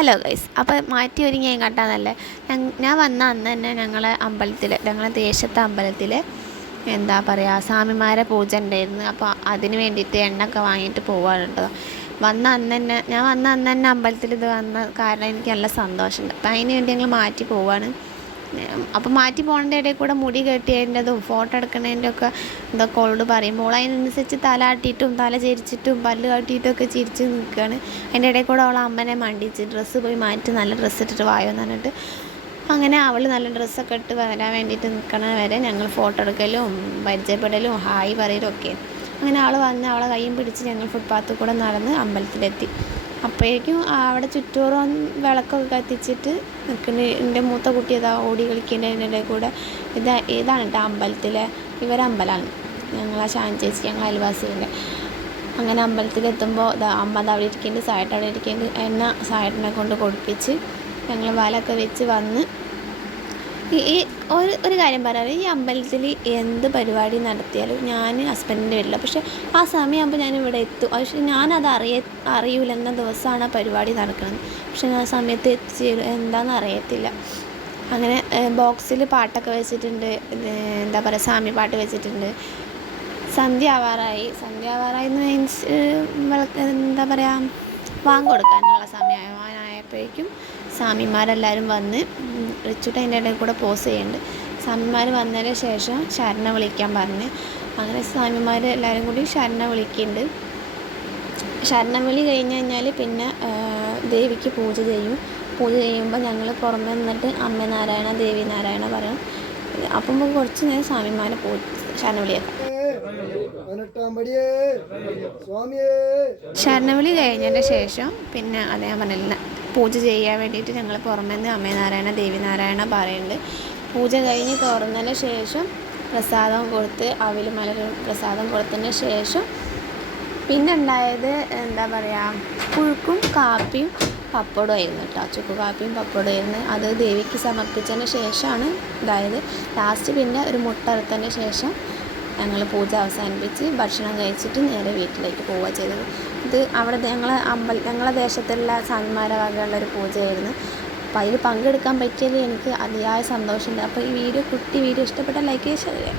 Hello guys, അപ്പോൾ മാറ്റി ഒരുങ്ങി എങ്ങോട്ടാന്നല്ലേ? ഞാൻ വന്ന അന്ന് തന്നെ ഞങ്ങളെ ദേശത്തെ അമ്പലത്തിൽ എന്താ പറയുക, സ്വാമിമാരെ പൂജ ഉണ്ടായിരുന്നു. അപ്പോൾ അതിന് വേണ്ടിയിട്ട് എണ്ണയൊക്കെ വാങ്ങിയിട്ട് പോവാണ് കേട്ടോ. ഞാൻ വന്ന അന്ന് തന്നെ അമ്പലത്തിൽ ഇത് വന്ന കാരണം എനിക്ക് നല്ല സന്തോഷമുണ്ട്. അപ്പോൾ അതിന് വേണ്ടി ഞങ്ങൾ മാറ്റി പോവാണ്. അപ്പോൾ മാറ്റി പോകുന്നതിൻ്റെ ഇടയിൽ കൂടെ മുടി കെട്ടിയതിൻ്റെതും ഫോട്ടോ എടുക്കുന്നതിൻ്റെ ഒക്കെ ഇതൊക്കെ ഓളോട് പറയുമ്പോൾ അതിനനുസരിച്ച് തല ആട്ടിയിട്ടും തല ചിരിച്ചിട്ടും പല്ല് കാട്ടിയിട്ടും ഒക്കെ ചിരിച്ച് നിൽക്കുകയാണ്. അതിൻ്റെ ഇടയിൽ കൂടെ അവളെ അമ്മനെ മണ്ടിച്ച് ഡ്രസ്സ് പോയി മാറ്റി നല്ല ഡ്രസ്സ് ഇട്ടിട്ട് വായോന്ന് പറഞ്ഞിട്ട് അങ്ങനെ അവൾ നല്ല ഡ്രസ്സൊക്കെ ഇട്ട് വരാൻ വേണ്ടിയിട്ട് നിൽക്കണ വരെ ഞങ്ങൾ ഫോട്ടോ എടുക്കലും പരിചയപ്പെടലും ഹായ് പറയലും ഒക്കെ. അങ്ങനെ അവൾ വന്ന് അവളെ കൈയും പിടിച്ച് ഞങ്ങൾ ഫുട്പാത്തിൽ കൂടെ നടന്ന് അമ്പലത്തിലെത്തി. അപ്പോഴേക്കും അവിടെ ചുറ്റോറും വിളക്കൊക്കെ കത്തിച്ചിട്ട് നിൽക്കുന്ന എൻ്റെ മൂത്ത കുട്ടി ഇതാ ഓടി കളിക്കുന്നതിൻ്റെ കൂടെ ഇതാണ് കേട്ടോ അമ്പലത്തിലെ ഇവരമ്പലമാണ്. ഞങ്ങളാ ഷാൻ ചേച്ചി ഞങ്ങൾ അയൽവാസികളുടെ. അങ്ങനെ അമ്പലത്തിലെത്തുമ്പോൾ അമ്മ അവിടെ ഇരിക്കുന്നുണ്ട്, സായിട്ട് അവിടെ ഇരിക്കുന്നുണ്ട്. എണ്ണ സായിട്ടിനെ കൊണ്ട് കൊടുപ്പിച്ച് ഞങ്ങൾ വലൊക്കെ വെച്ച് വന്ന് ഒരു കാര്യം പറയാറ്, ഈ അമ്പലത്തിൽ എന്ത് പരിപാടി നടത്തിയാലും ഞാൻ ഹസ്ബൻഡിൻ്റെ വീട്ടിൽ, പക്ഷേ ആ സമയമാകുമ്പോൾ ഞാൻ ഇവിടെ എത്തും. പക്ഷേ ഞാനത് അറിയൂല എന്ന ദിവസമാണ് ആ പരിപാടി നടക്കുന്നത്. പക്ഷെ ഞാൻ ആ സമയത്ത് എത്തിച്ചേരും എന്താണെന്ന് അറിയത്തില്ല. അങ്ങനെ ബോക്സിൽ പാട്ടൊക്കെ വെച്ചിട്ടുണ്ട്, എന്താ പറയുക സ്വാമി പാട്ട് വെച്ചിട്ടുണ്ട്. സന്ധ്യ ആവാറായി എന്ന് മീൻസ് എന്താ പറയുക കൊടുക്കാനുള്ള സമയമായപ്പോഴേക്കും സ്വാമിമാരെല്ലാവരും വന്ന് റിച്ചുട്ട് അതിൻ്റെ ഇടയിൽ കൂടെ പോസ് ചെയ്യുന്നുണ്ട്. സ്വാമിമാർ വന്നതിന് ശേഷം ശരണ വിളിക്കാൻ പറഞ്ഞ് അങ്ങനെ സ്വാമിമാർ എല്ലാവരും കൂടി ശരണ വിളിക്കുന്നുണ്ട്. ശരണം വിളി കഴിഞ്ഞ് കഴിഞ്ഞാൽ പിന്നെ ദേവിക്ക് പൂജ ചെയ്യും. പൂജ ചെയ്യുമ്പോൾ ഞങ്ങൾ പുറമെ നിന്നിട്ട് അമ്മ നാരായണ ദേവി നാരായണ പറയും. അപ്പം കുറച്ച് നേരം സ്വാമിമാരെ ശരണവിളിയാക്കാം. ശരണവിളി കഴിഞ്ഞതിൻ്റെ ശേഷം പിന്നെ അത് ഞാൻ പറഞ്ഞില്ല, പൂജ ചെയ്യാൻ വേണ്ടിയിട്ട് ഞങ്ങൾ പുറമെ നിന്ന് അമ്മ നാരായണ ദേവി നാരായണ പറയുന്നുണ്ട്. പൂജ കഴിഞ്ഞ് തുറന്നതിന് ശേഷം പ്രസാദം കൊടുത്ത് അവിലും മലരും പ്രസാദം കൊടുത്തതിന് ശേഷം പിന്നെ ഉണ്ടായത് എന്താ പറയുക പുഴുക്കും കാപ്പിയും പപ്പടമായിരുന്നു കേട്ടോ. ചുക്ക് കാപ്പിയും പപ്പടമായിരുന്നു. അത് ദേവിക്ക് സമർപ്പിച്ചതിന് ശേഷമാണ് ഇതായത്. ലാസ്റ്റ് പിന്നെ ഒരു മുട്ട അറുത്തതിന് ശേഷം ഞങ്ങൾ പൂജ അവസാനിപ്പിച്ച് ഭക്ഷണം കഴിച്ചിട്ട് നേരെ വീട്ടിലേക്ക് പോവുക ചെയ്തത്. ഇത് അവിടെ ഞങ്ങളെ ദേശത്തുള്ള സ്വാമിമാരെ വകയുള്ളൊരു പൂജയായിരുന്നു. അപ്പോൾ അതിൽ പങ്കെടുക്കാൻ പറ്റിയതിൽ എനിക്ക് അതിയായ സന്തോഷമുണ്ട്. അപ്പോൾ ഈ കുട്ടി വീഡിയോ ഇഷ്ടപ്പെട്ടാൽ ലൈക്ക് ചെയ്യുക.